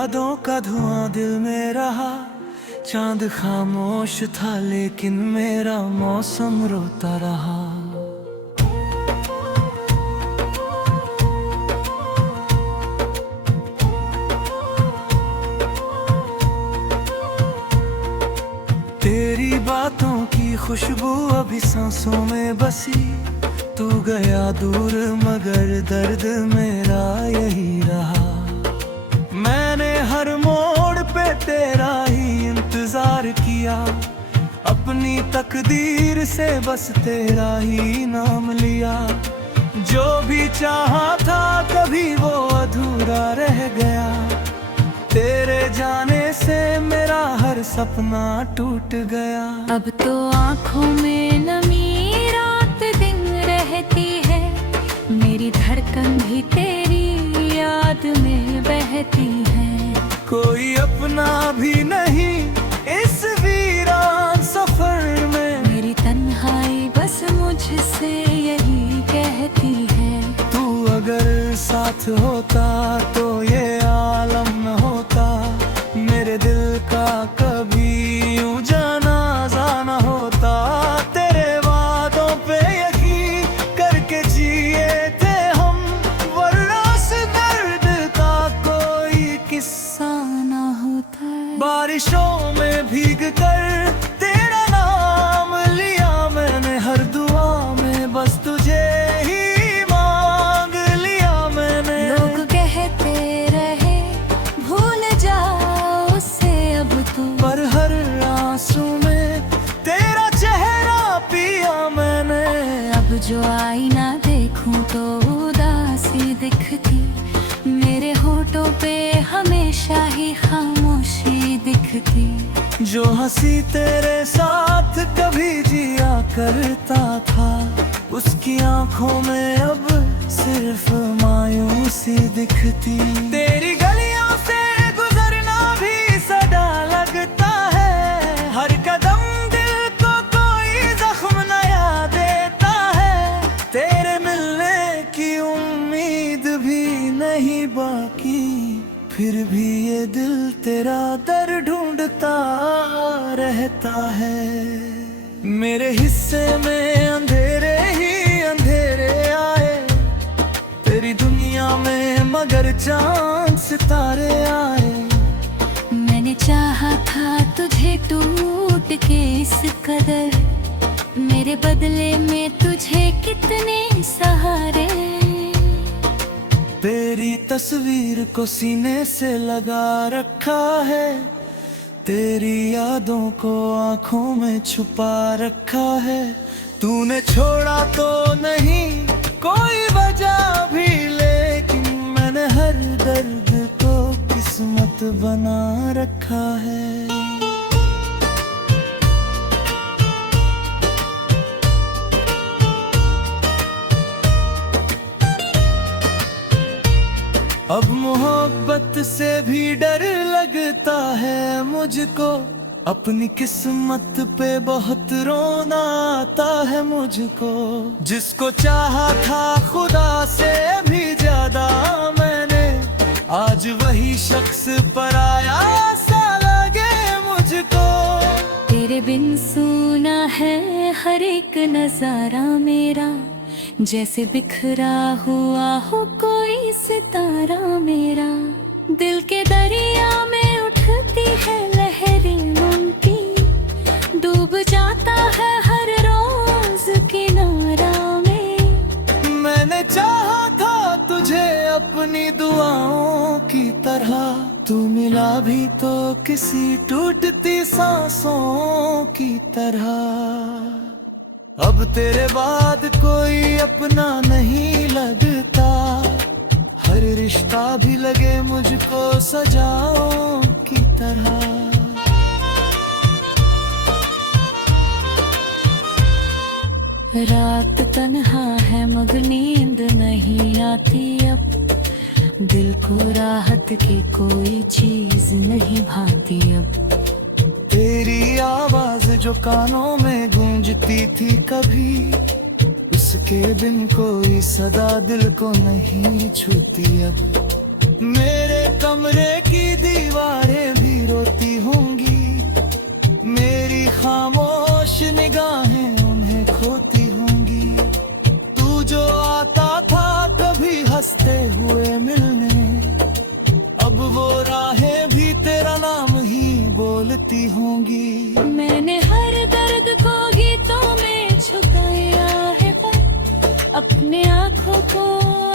यादों का धुआं दिल में रहा। चांद खामोश था लेकिन मेरा मौसम रोता रहा। तेरी बातों की खुशबू अभी सांसों में बसी। तू गया दूर मगर दर्द मेरा यही रहा। मैंने हर मोड़ पे तेरा ही इंतजार किया। अपनी तकदीर से बस तेरा ही नाम लिया। जो भी चाहा था कभी वो अधूरा रह गया। तेरे जाने से मेरा हर सपना टूट गया। अब तो आँखों में नमी रात दिन रहती है। मेरी धड़कन भी तेरी याद में बहती है। कोई अपना भी नहीं इस वीरान सफर में। मेरी तन्हाई बस मुझसे यही कहती है। तू अगर साथ होता तो ये आलम न होता। मेरे दिल का कभी यूं जनाजा न होता। तेरे वादों पे यकीन करके जिए थे हम। वरना इस दर्द का कोई किस्सा ना होता है। बारिशों में भीग कर तेरा नाम लिया मैंने। हर दुआ में बस तुझे ही मांग लिया मैंने। लोग कहते रहे भूल जाओ उसे अब तो। पर हर आंसू में तेरा चेहरा पिया मैंने। अब जो आईना देखूं तो उदासी दिखती। मेरे होठों पे हमेशा ही खामोशी दिखती। जो हंसी तेरे साथ कभी जिया करता था। उसकी आंखों में अब सिर्फ मायूसी दिखती। तेरी गलियों से गुजरना भी सदा लगता है। हर कदम दिल को कोई जख्म नया देता है। तेरे मिलने की उम्मीद भी नहीं बाकी। फिर भी ये दिल तेरा दर ढूंढता रहता है। मेरे हिस्से में अंधेरे ही अंधेरे आए। तेरी दुनिया में मगर चांद सितारे आए। मैंने चाहा था तुझे टूट के इस कदर। मेरे बदले में तुझे कितने सहारे। तेरी तस्वीर को सीने से लगा रखा है। तेरी यादों को आंखों में छुपा रखा है। तूने छोड़ा तो नहीं कोई वजह भी। लेकिन मैंने हर दर्द को किस्मत बना रखा है। अब मोहब्बत से भी डर लगता है मुझको। अपनी किस्मत पे बहुत रोना आता है मुझको। जिसको चाहा था खुदा से भी ज्यादा मैंने। आज वही शख्स पराया सा लगे मुझको। तेरे बिन सूना है हर एक नजारा मेरा। जैसे बिखरा हुआ हो कोई सितारा मेरा। दिल के दरिया में उठती है लहरें उनकी। डूब जाता है हर रोज किनारा में। मैंने चाहा था तुझे अपनी दुआओं की तरह। तू मिला भी तो किसी टूटती सांसों की तरह। अब तेरे बाद कोई अपना नहीं लगता। हर रिश्ता भी लगे मुझको सजाओं की तरह। रात तन्हा है मगर नींद नहीं आती अब। दिल को राहत की कोई चीज नहीं भाती अब। तेरी आवाज जो कानों में गूंजती थी कभी। उसके बिन कोई सदा दिल को नहीं छूती अब। मेरे कमरे की दी रोती होंगी। मैंने हर दर्द को गीतों में छुपाया है, पर अपने आँखों को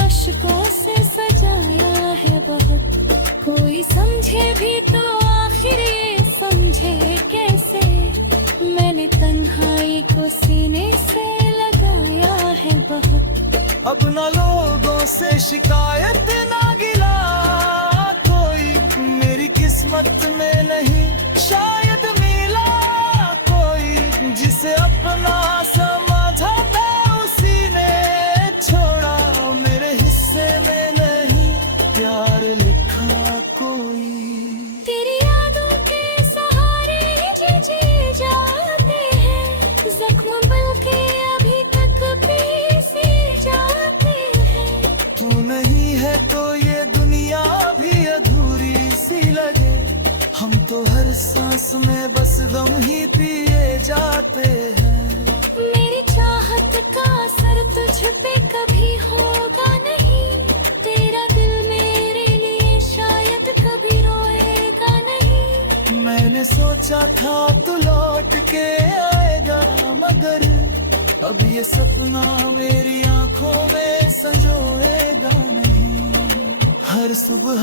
अश्कों से सजाया है बहुत। कोई समझे भी तो आखिर ये समझे कैसे, मैंने तन्हाई को सीने से लगाया है बहुत। अब न लोगों से शिकायत ना गिला कोई, मेरी किस्मत में नहीं शायद मिला कोई। जिसे अपना समझा था उसी ने छोड़ा, मेरे हिस्से में नहीं प्यार लिखा कोई। तेरी यादों के सहारे ही जी जाते हैं, जख्म बल्कि अभी तक पीसे जाते हैं। तू नहीं है तो ये दुनिया भी अधूरी सी लगे, हम तो हर सांस में बस गम ही पिए जाते हैं। मेरी चाहत का असर तुझ पे कभी होगा नहीं, तेरा दिल मेरे लिए शायद कभी रोएगा नहीं। मैंने सोचा था तू लौट के आएगा, मगर अब ये सपना मेरी आंखों में संजोएगा नहीं। हर सुबह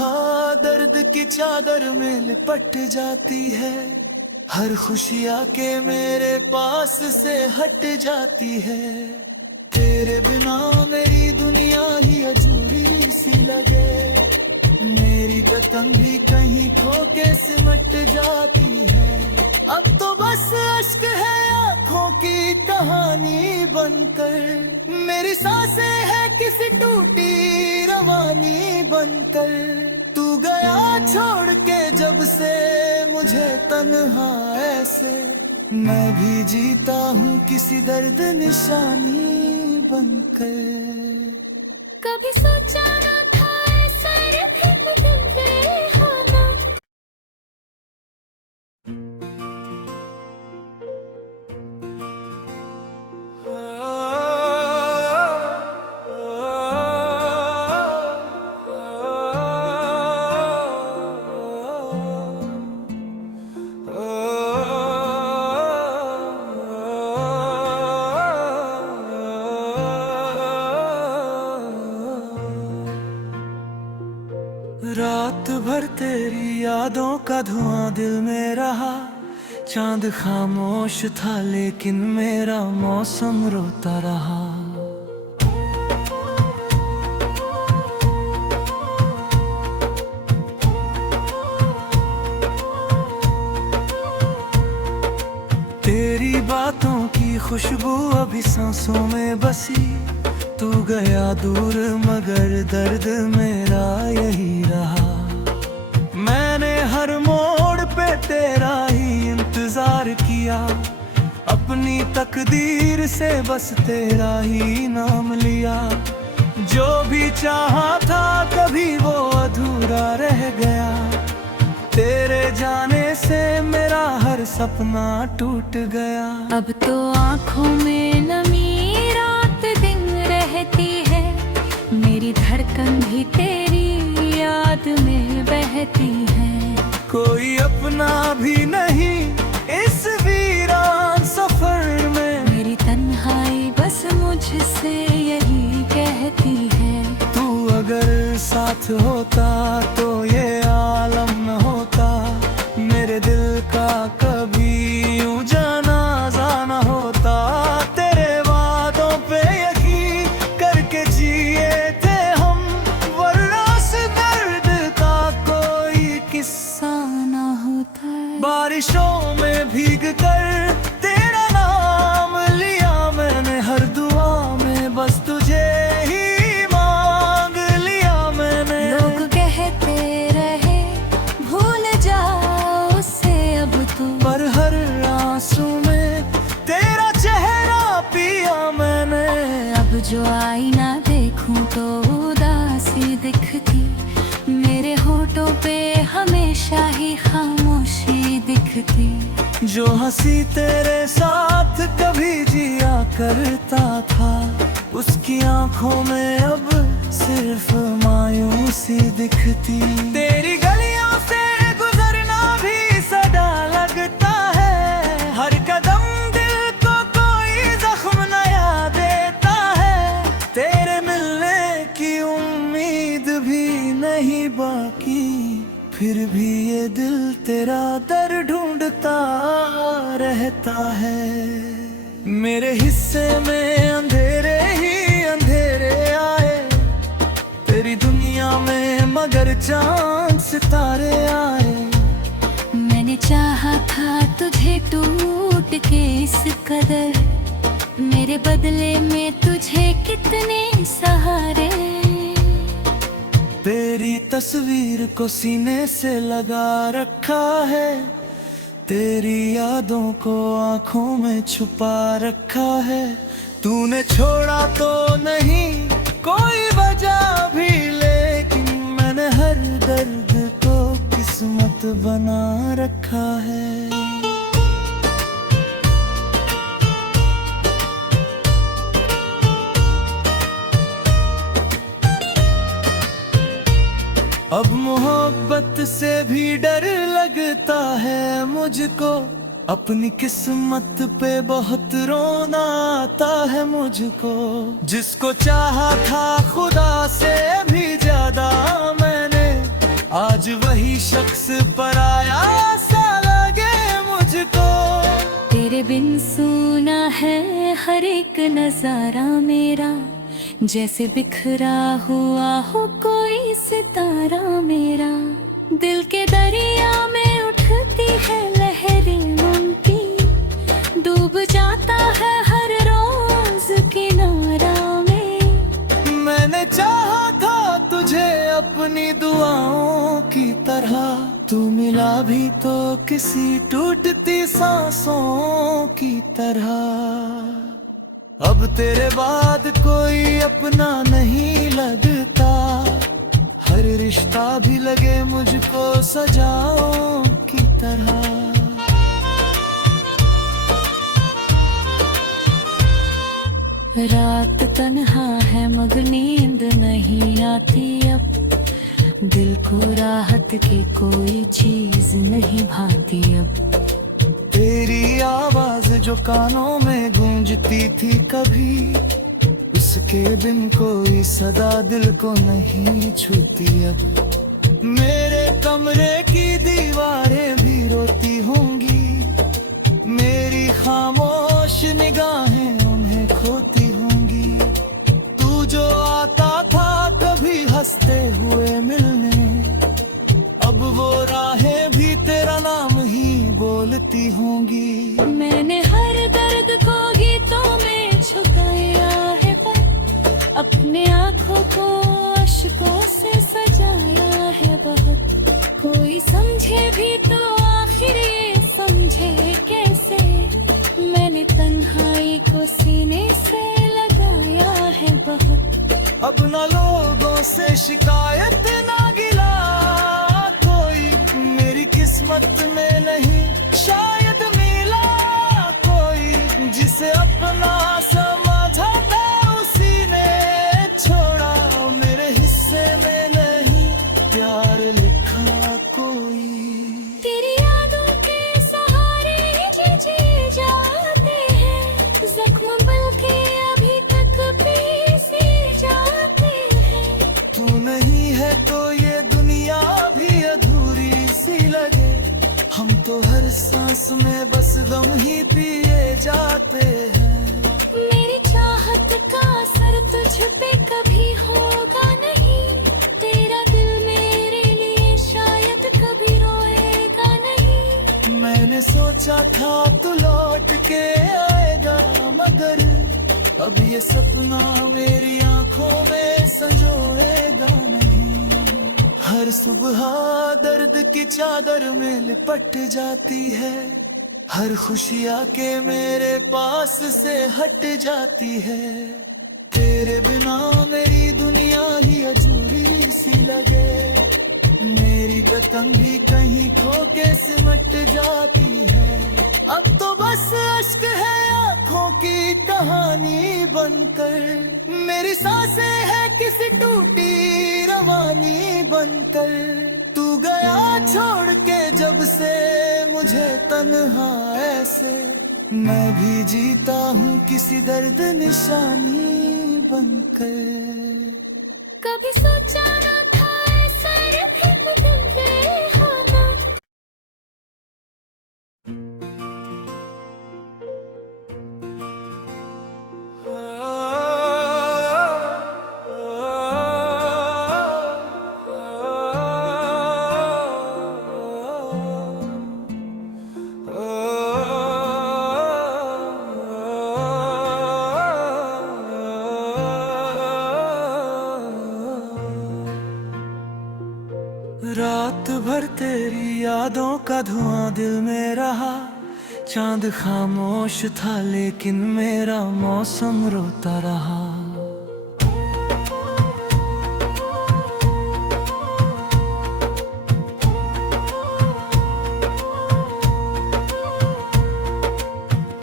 दर्द की चादर में लिपट जाती है, हर खुशी आके मेरे पास से हट जाती है। तेरे बिना मेरी दुनिया ही अधूरी सी लगे, मेरी जतन भी कहीं खो के सिमट जाती है। अब तो बस अश्क है आँखों की कहानी बनकर, मेरी सांसें है किसी टूटी रवानी बनकर। तू गया छोड़ के जब से मुझे तन्हा ऐसे, मैं भी जीता हूँ किसी दर्द निशानी बनकर। कभी सोचा ना था ऐसा रिथिम दिल पे होना। रात भर तेरी यादों का धुआं दिल में रहा, चांद खामोश था लेकिन मेरा मौसम रोता रहा। तेरी बातों की खुशबू अभी सांसों में बसी, तू गया दूर मगर दर्द मेरा यही रहा। मैंने हर मोड़ पे तेरा ही इंतजार किया, अपनी तकदीर से बस तेरा ही नाम लिया। जो भी चाहा था कभी वो अधूरा रह गया, तेरे जाने से मेरा हर सपना टूट गया। अब तो आँखों में नमी रात दिन रहती है, मेरी धड़कन भी तेरी याद में बहती है। कोई अपना भी नहीं इस वीरान सफर में, मेरी तन्हाई बस मुझसे यही कहती है। तू अगर साथ होता तो ये आलम न होता, मेरे दिल का कभी यूं जनाजा न होता। तेरे वादों पे यकीन करके जिए थे हम, वरना इस दर्द का कोई किस्सा ना होता है। बारिशों में भीग कर तेरा नाम लिया मैंने, हर दुआ में बस तुझे ही मांग लिया मैंने। लोग कहते रहे भूल जाओ उसे अब तो, पर हर आंसू में तेरा चेहरा पिया मैंने। अब जो आईना देखूं तो उदासी दिखती, मेरे होठों पे हमेशा ही खामोशी दिखती। जो हंसी तेरे साथ कभी जिया करता था, उसकी आंखों में अब सिर्फ मायूसी दिखती। तेरी गलियों से गुजरना भी सदा लगता ये दिल तेरा दर ढूंढता रहता है। मेरे हिस्से में अंधेरे ही अंधेरे आए, तेरी दुनिया में मगर चांद सितारे आए। मैंने चाहा था तुझे टूट के इस कदर, मेरे बदले में तुझे कितने सहारे। तेरी तस्वीर को सीने से लगा रखा है, तेरी यादों को आंखों में छुपा रखा है। तूने छोड़ा तो नहीं कोई वजह भी, लेकिन मैंने हर दर्द को किस्मत बना रखा है। अब मोहब्बत से भी डर लगता है मुझको, अपनी किस्मत पे बहुत रोना आता है मुझको। जिसको चाहा था खुदा से भी ज्यादा मैंने, आज वही शख्स पराया सा लगे मुझको। तेरे बिन सूना है हर एक नजारा मेरा, जैसे बिखरा हुआ हो कोई सितारा मेरा। दिल के दरिया में उठती है लहरें उनकी, डूब जाता है हर रोज किनारा में। मैंने चाहा था तुझे अपनी दुआओं की तरह, तू मिला भी तो किसी टूटती सांसों की तरह। अब तेरे बाद कोई अपना नहीं लगता, हर रिश्ता भी लगे मुझको सजाओं की तरह। रात तन्हा है मगर नींद नहीं आती अब, दिल को राहत की कोई चीज नहीं भाती अब। तेरी आवाज जो कानों में गूंजती थी कभी, उसके बिन कोई सदा दिल को नहीं छूती अब। मेरे कमरे की दीवारें भी रोती होंगी, मेरी खामोश निगाहें उन्हें खोती होंगी। तू जो आता था कभी हंसते हुए मिलने, अब वो राहें भी तेरा नाम ही बोलती होंगी। मैंने हर दर्द को गीतों में छुपाया है, पर अपने आँखों को अश्कों से सजाया है बहुत। कोई समझे भी तो आखिर ये समझे कैसे, मैंने तन्हाई को सीने से लगाया है बहुत। अब न लोगों से शिकायत ना गिला कोई, मेरी किस्मत में नहीं शायद मिला कोई। जिसे अपना समझा था उसी ने छोड़ा, मेरे हिस्से में नहीं प्यार लिखा कोई। तेरी यादों के सहारे ही जी जाते हैं, जख्म बल्कि अभी तक पीसे जाते हैं। तू नहीं है तो ये दुनिया भी अधूरी सी लगे, हम तो हर सांस में बस गम ही पिए जाते हैं। मेरी चाहत का असर तुझ पे कभी होगा नहीं, तेरा दिल मेरे लिए शायद कभी रोएगा नहीं। मैंने सोचा था तू लौट के आएगा, मगर अब ये सपना मेरी आंखों में संजोएगा नहीं। हर सुबह दर्द की चादर में लिपट जाती है, हर खुशियाँ के मेरे पास से हट जाती है। तेरे बिना मेरी दुनिया ही अधूरी सी लगे, मेरी गतन भी कहीं खो के सिमट जाती है। अब तो बस अश्क है आँखों की कहानी बनकर, मेरी सांसें है किसी टूटी रवानी बनकर। तू गया छोड़ के जब से मुझे तन्हा ऐसे, मैं भी जीता हूँ किसी दर्द निशानी बनकर। कभी सोचा ना था ऐसा तेरी यादों का धुआं दिल में रहा, चांद खामोश था लेकिन मेरा मौसम रोता रहा।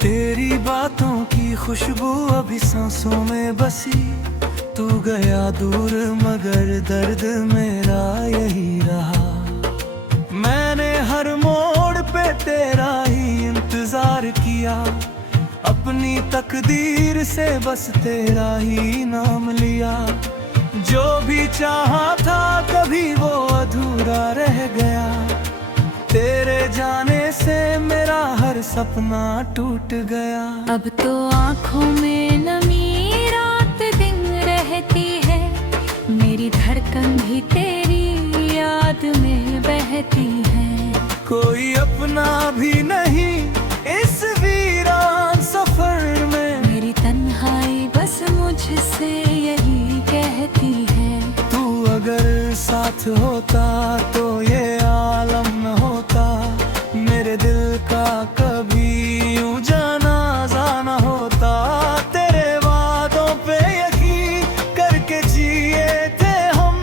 तेरी बातों की खुशबू अभी सांसों में बसी, तू गया दूर मगर दर्द मेरा यही रहा। मैंने हर मोड़ पे तेरा ही इंतजार किया, अपनी तकदीर से बस तेरा ही नाम लिया। जो भी चाहा था कभी वो अधूरा रह गया, तेरे जाने से मेरा हर सपना टूट गया। अब तो आँखों में नमी रात दिन रहती है, मेरी धड़कन भी तेरी याद में बहती है। कोई अपना भी नहीं इस वीरान सफर में, मेरी तन्हाई बस मुझसे यही कहती है। तू अगर साथ होता तो ये आलम न होता, मेरे दिल का कभी यूं जनाजा न होता। तेरे वादों पे यकीन करके जिए थे हम,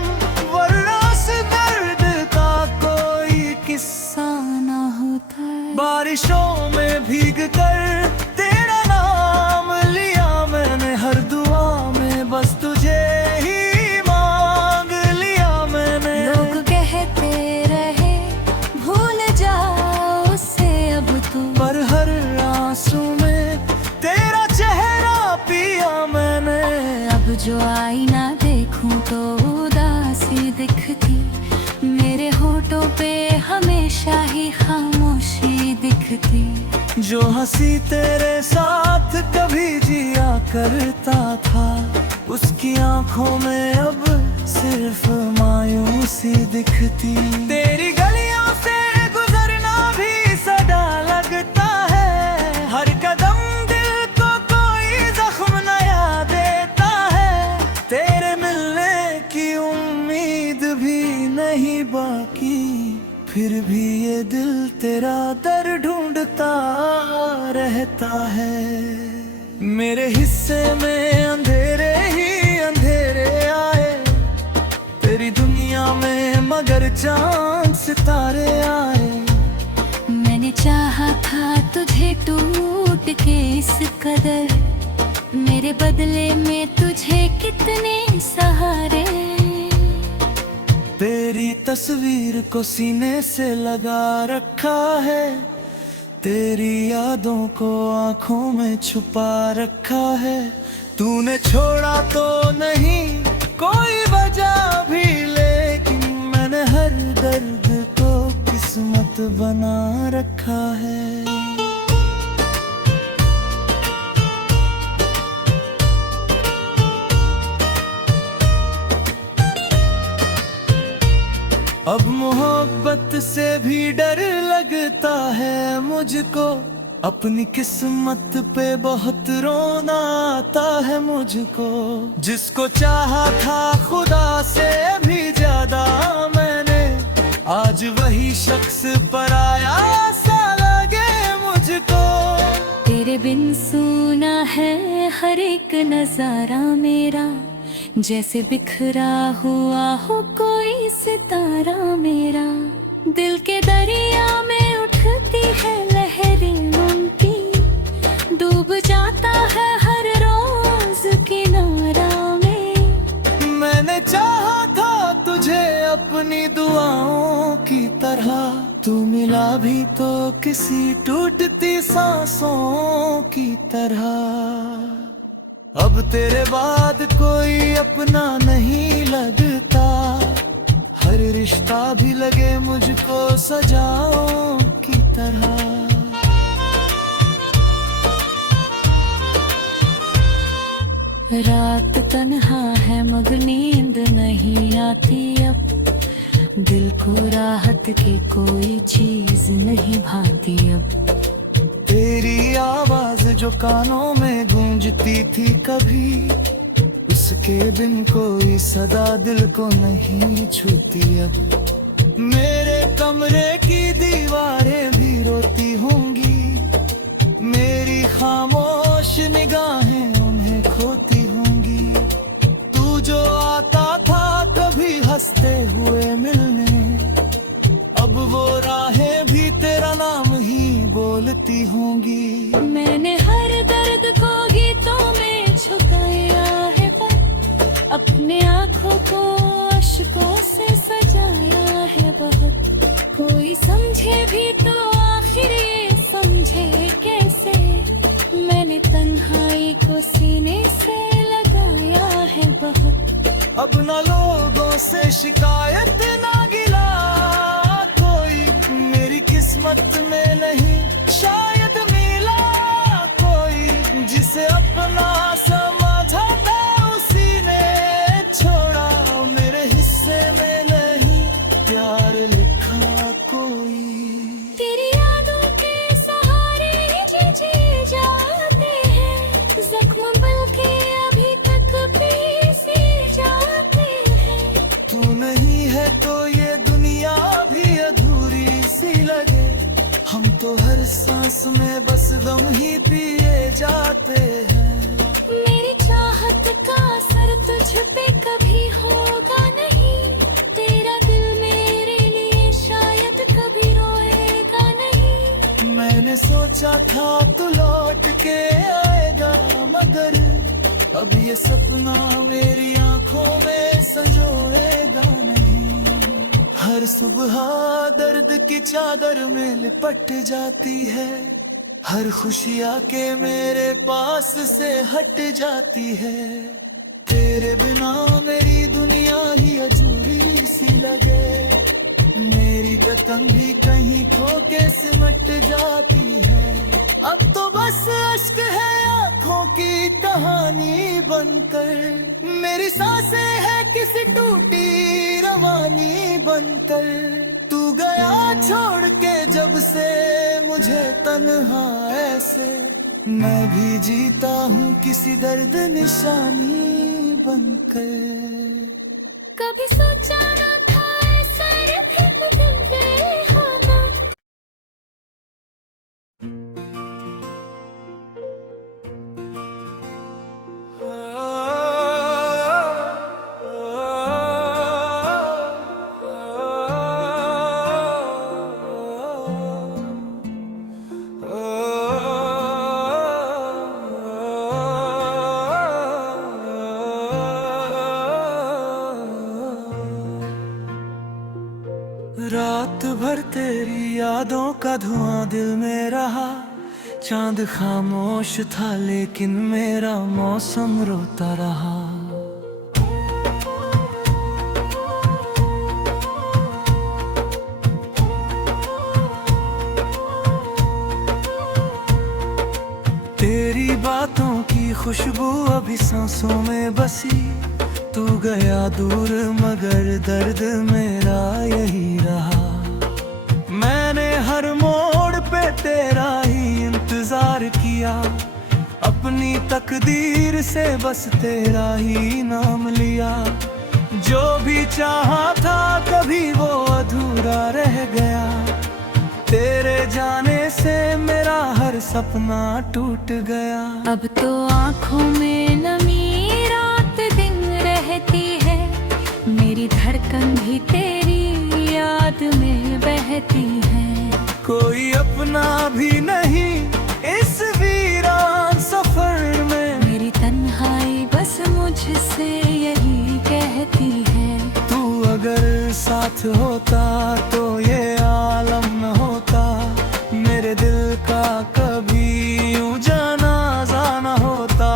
वरना इस दर्द का कोई किस्सा ना होता है। बारिशों में भीग कर तेरा नाम लिया मैंने, हर दुआ में बस तुझे ही मांग लिया मैंने। लोग कहते रहे भूल जाओ उसे अब तू, पर हर आंसू में तेरा चेहरा पिया मैंने। अब जो आईना देखूं तो उदासी दिखती, मेरे होठों पे हमेशा ही खामोशी दिखती। जो हंसी तेरे साथ कभी जिया करता था, उसकी आंखों में अब सिर्फ मायूसी दिखती। तेरी गलियों से गुजरना भी सदा लगता है, हर कदम दिल को कोई जख्म नया देता है। तेरे मिलने की उम्मीद भी नहीं बाकी, फिर भी ये दिल तेरा दर ढूंढता रहता है। मेरे हिस्से में अंधेरे ही अंधेरे आए, तेरी दुनिया में मगर चांद सितारे आए। मैंने चाहा था तुझे टूट के इस कदर, मेरे बदले में तुझे कितने सहारे। तेरी तस्वीर को सीने से लगा रखा है, तेरी यादों को आंखों में छुपा रखा है। तूने छोड़ा तो नहीं कोई वजह भी, लेकिन मैंने हर दर्द को किस्मत बना रखा है। अब मोहब्बत से भी डर लगता है मुझको, अपनी किस्मत पे बहुत रोना आता है मुझको। जिसको चाहा था खुदा से भी ज्यादा मैंने, आज वही शख्स पराया सा लगे मुझको। तेरे बिन सूना है हर एक नजारा मेरा, जैसे बिखरा हुआ हो कोई सितारा मेरा। दिल के दरिया में उठती है लहरें उनकी, डूब जाता है हर रोज किनारा में। मैंने चाहा था तुझे अपनी दुआओं की तरह, तू मिला भी तो किसी टूटती सांसों की तरह। अब तेरे बाद कोई अपना नहीं लगता, हर रिश्ता भी लगे मुझको सजाओं की तरह। रात तन्हा है मगर नींद नहीं आती अब, दिल को राहत की कोई चीज नहीं भाती अब। तेरी आवाज जो कानों में गूंजती थी कभी, उसके बिन कोई सदा दिल को नहीं छूती अब। मेरे कमरे रोती होंगी। मैंने हर दर्द को गीतों में छुपाया है, पर अपने आँखों को अश्कों से सजाया है बहुत। कोई समझे भी तो आखिर ये समझे कैसे, मैंने तन्हाई को सीने से लगाया है बहुत। अब न लोगों से शिकायत ना गिला कोई, मेरी किस्मत में नहीं शायद मिला कोई, जिसे अपना समझा था उसी ने छोड़ा। मेरे हिस्से में नहीं प्यार लिखा कोई। तेरी यादों के सहारे ही जी जाते हैं, जख्म बल्कि अभी तक पीसे जाते हैं। तू नहीं है तो ये दुनिया भी अधूरी सी लगे, हम तो हर सांस में बस गम ही पिए जाते हैं। मेरी चाहत का असर तुझ पे कभी होगा नहीं, तेरा दिल मेरे लिए शायद कभी रोएगा नहीं। मैंने सोचा था तू लौट के आएगा, मगर अब ये सपना मेरी आंखों में संजोएगा नहीं। हर सुबह दर्द की चादर में लिपट जाती है, हर खुशी आके मेरे पास से हट जाती है। तेरे बिना मेरी दुनिया ही अधूरी सी लगे, मेरी गतन भी कहीं खो के सिमट जाती है। अब तो बस अश्क है आँखों की कहानी बनकर, मेरी सांसें है किसी टूटी रवानी बनकर। तू गया छोड़ के जब से मुझे तन्हा ऐसे, मैं भी जीता हूँ किसी दर्द निशानी बनकर। कभी सोचा ना था ऐसा एक दिन बेहाना, रात भर तेरी यादों का धुआं दिल में रहा, चांद खामोश था लेकिन मेरा मौसम रोता रहा। तेरी बातों की खुशबू अभी सांसों में बसी, तू गया दूर मगर दर्द मेरा यही रहा। मैंने हर मोड़ पे तेरा ही इंतजार किया, अपनी तकदीर से बस तेरा ही नाम लिया। जो भी चाहा था कभी वो अधूरा रह गया, तेरे जाने से मेरा हर सपना टूट गया। अब तो आँखों में नमी रात दिन रहती है, मेरी धड़कन भी तेरी याद में बहती है। कोई अपना भी नहीं इस वीरान सफर में, मेरी तन्हाई बस मुझसे यही कहती है। तू अगर साथ होता तो ये आलम न होता, मेरे दिल का कभी यूं जनाजा न होता।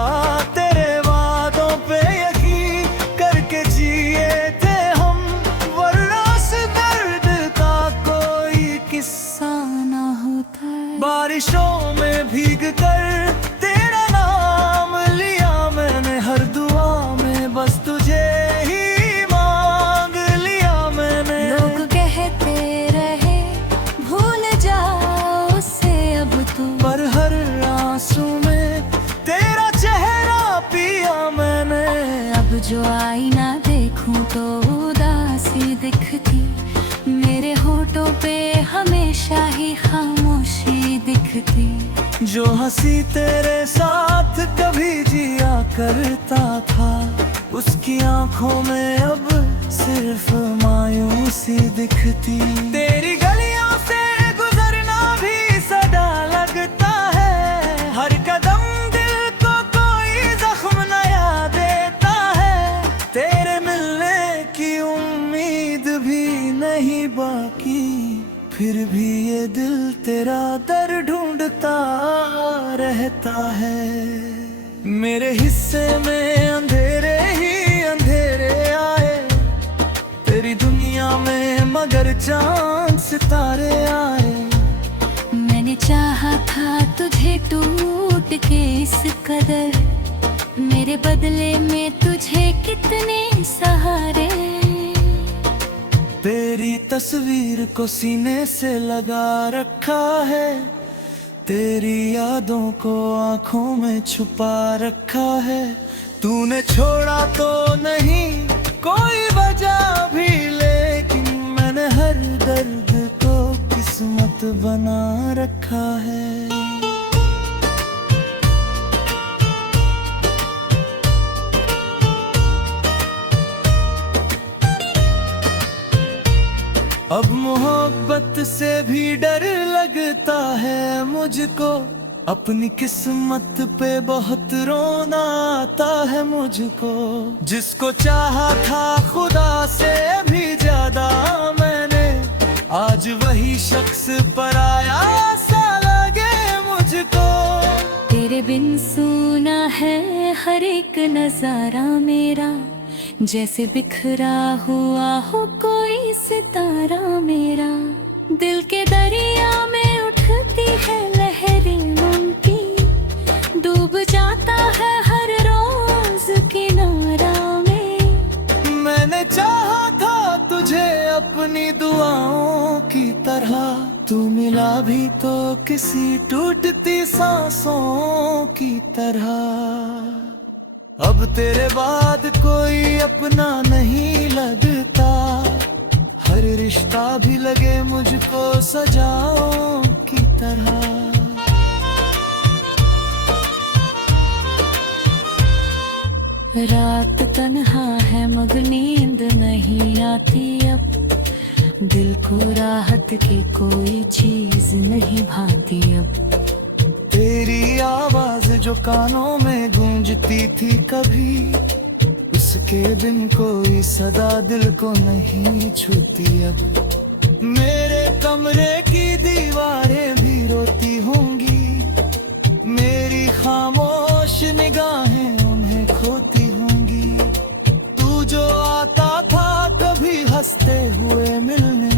तेरे वादों पे यकीन करके जिए थे हम, वरना इस दर्द का कोई किस्सा ना होता है। बारिशों में भीग कर तेरा नाम लिया मैंने, हर दुआ में बस तुझे ही मांग लिया मैंने। लोग कहते रहे भूल जाओ उसे अब तू, पर हर आंसू में तेरा चेहरा पिया मैंने। अब जो आईना देखूं तो उदासी दिखती, मेरे होठों पे हमेशा ही खामोशी दिखती। जो हंसी तेरे साथ कभी जिया करता था, उसकी आंखों में अब सिर्फ मायूसी दिखती। तेरी गलियों से गुजरना भी सदा लगता दिल तेरा दर ढूंढता रहता है। मेरे हिस्से में अंधेरे ही अंधेरे आए, तेरी दुनिया में मगर चांद सितारे आए। मैंने चाहा था तुझे टूट के इस कदर, मेरे बदले में तुझे कितने सहारे। तेरी तस्वीर को सीने से लगा रखा है, तेरी यादों को आंखों में छुपा रखा है। तूने छोड़ा तो नहीं कोई वजह भी, लेकिन मैंने हर दर्द को किस्मत बना रखा है। अब मोहब्बत से भी डर लगता है मुझको, अपनी किस्मत पे बहुत रोना आता है मुझको। जिसको चाहा था खुदा से भी ज्यादा मैंने, आज वही शख्स पराया सा लगे मुझको। तेरे बिन सूना है हर एक नजारा मेरा, जैसे बिखरा हुआ हो कोई सितारा मेरा। दिल के दरिया में उठती है लहरें उनकी, डूब जाता है हर रोज किनारा में। मैंने चाहा था तुझे अपनी दुआओं की तरह, तू मिला भी तो किसी टूटती सांसों की तरह। अब तेरे बाद कोई अपना नहीं लगता, हर रिश्ता भी लगे मुझको सजाओं की तरह। रात तन्हा है मगर नींद नहीं आती अब, दिल को राहत की कोई चीज नहीं भाती अब। तेरी आवाज जो कानों में गूंजती थी कभी, उसके बिन कोई सदा दिल को नहीं छूती अब। मेरे कमरे की दीवारें भी रोती होंगी, मेरी खामोश निगाहें उन्हें खोती होंगी। तू जो आता था कभी हंसते हुए मिलने,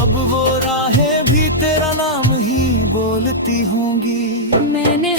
अब वो राहें भी तेरा नाम ही बोलती होंगी। मैंने